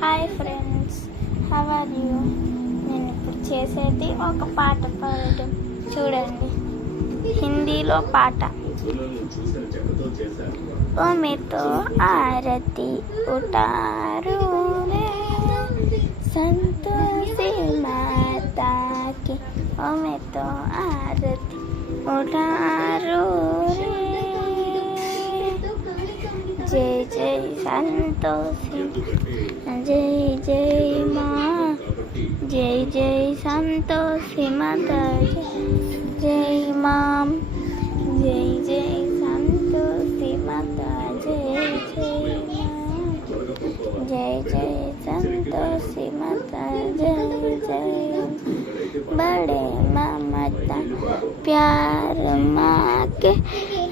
Hi friends, how are you? నేను ఇప్పుడు చేసేది ఒక పాట పాడటం. చూడండి, హిందీలో పాట. ओ मैं तो आरती उतारू रे संतोषी माता की, ओ मैं तो आरती उतारू रे। जय जय संतोषी, जय जय माँ, जय जय संतोषी माता, जय माँ, जय जय संतोषी माता, जय जय माँ, जय जय संतोषी माता, जय जय। बड़े ममता प्यार माँ के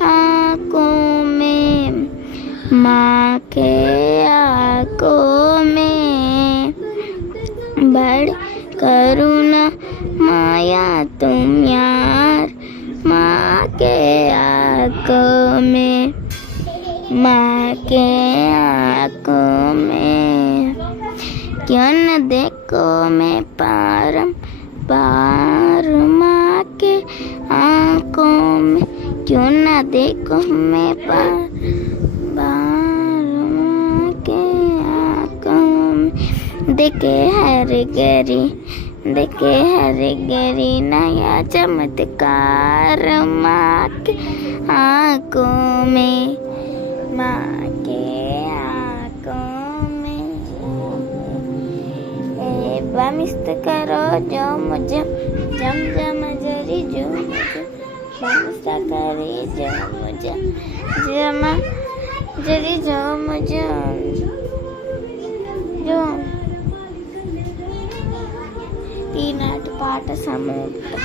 आँखों में, माँ के आँखों में, बड़ करुणा माया तुम यार, माँ के आँखों में, माँ के आँखों में। क्यों न देखो मैं पार पार माँ के आँखों में, क्यों न देखो मैं पार पार माँ के आँखों में। देखे हर गरी, देखे हर गरी नया चमत्कार माँ के आँखों में, माँ के आँखों में। बमिस्त करो जो मुझे जम जम जरी जो मुझे, बमिस्त करी जो मुझे जमा जरी जो मुझे जो। ఈనాటి పాట సమాప్తం.